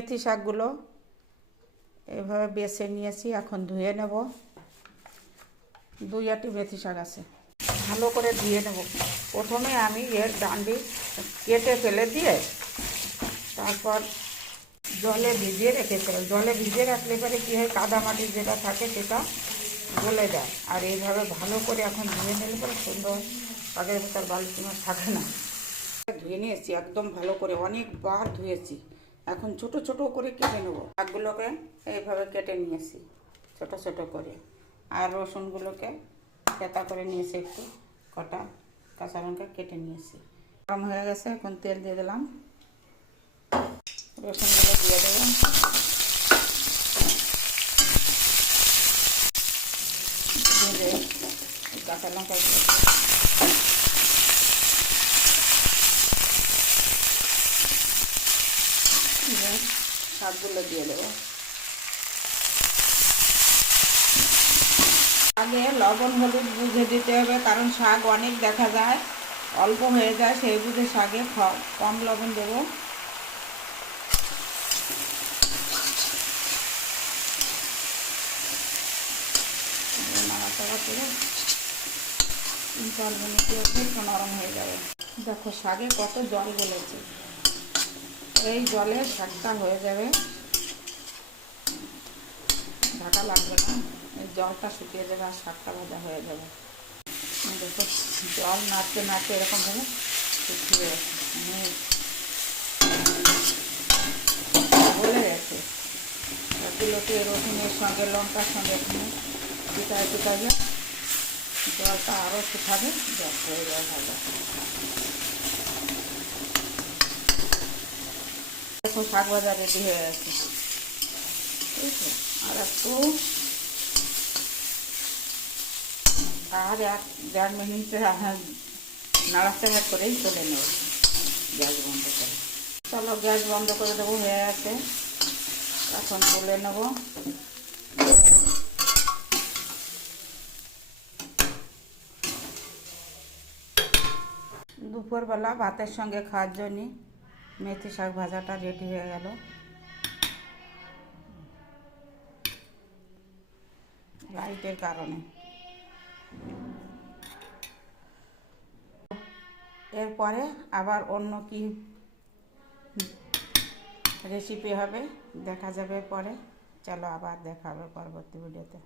মেথি শাকগুলো এভাবে বেছে নিয়েছি, এখন ধুয়ে নেব। 2 আটি মেথি শাক আছে, ভালো করে ধুয়ে নেব। প্রথমে আমি এর ডান্ডি কেটে ফেলে দিয়ে তারপর জলে ভিজিয়ে রেখেছিলাম। জলে ভিজিয়ে রাখলে পরে কী হয়, কাদামাটি যেটা থাকে সেটা গলে যায়। আর এইভাবে ভালো করে এখন ধুয়ে নিলে পরে সুন্দর শাকের ভেতর বালতি মাছ থাকে না। ধুয়ে নিয়েছি একদম ভালো করে, অনেকবার ধুয়েছি। এখন ছোট ছোট করে কেটে নেব। শাকগুলোকে এইভাবে কেটে নিয়েছি ছোট ছোট করে, আর রসুনগুলোকে পেতা করে নিয়েছি, একটু কটা কাঁচা লঙ্কা কেটে নিয়েছি। গরম হয়ে গেছে, এখন তেল দিয়ে দিলাম। রসুনগুলো দিয়ে দেবো, দিয়ে কাঁচা লঙ্কাগুলো শাকগুলো দিয়ে দেবো। আগে লবণ হলুদ বুঝে দিতে হবে, কারণ শাক অনেক দেখা যায় অল্প হয়ে যায়, সেই বুঝে শাকে কম লবণ দেবো। নাড়াচাড়া করে 3-4 মিনিটে একটু নরম হয়ে যাবে। দেখো শাকে কত জল গলেছে, এই জলে শাকটা হয়ে যাবে, ঢাকা লাগবে না। এই জলটা শুকিয়ে যাবে আর শাকটা ভাজা হয়ে যাবে। দেখো জল নাড়তে নাড়তে এরকমভাবে শুকিয়ে গলে গেছে। এগুলোকে রসুনের সঙ্গে লঙ্কার সঙ্গে শুকায় শুকাবে, জলটা আরও শুকাবে, জল হয়ে যাবে ভাজা। দেখো শাক ভাজা রেডি হয়ে গেছে। ঠিক আছে, আর একটু আর 1-1.5 মিনিট নাড়াচাড়া করেই তুলে নেব, গ্যাস বন্ধ করে। চলো গ্যাস বন্ধ করে দেবো, হয়ে গেছে। এখন তুলে নেব। দুপুরবেলা ভাতের সঙ্গে খাওয়ার জন্য মেথি শাক ভাজাটা রেডি হয়ে গেল। লাইটের কারণে। এরপরে আবার অন্য কি রেসিপি হবে দেখা যাবে পরে। চলো আবার দেখা হবে পরবর্তী ভিডিওতে।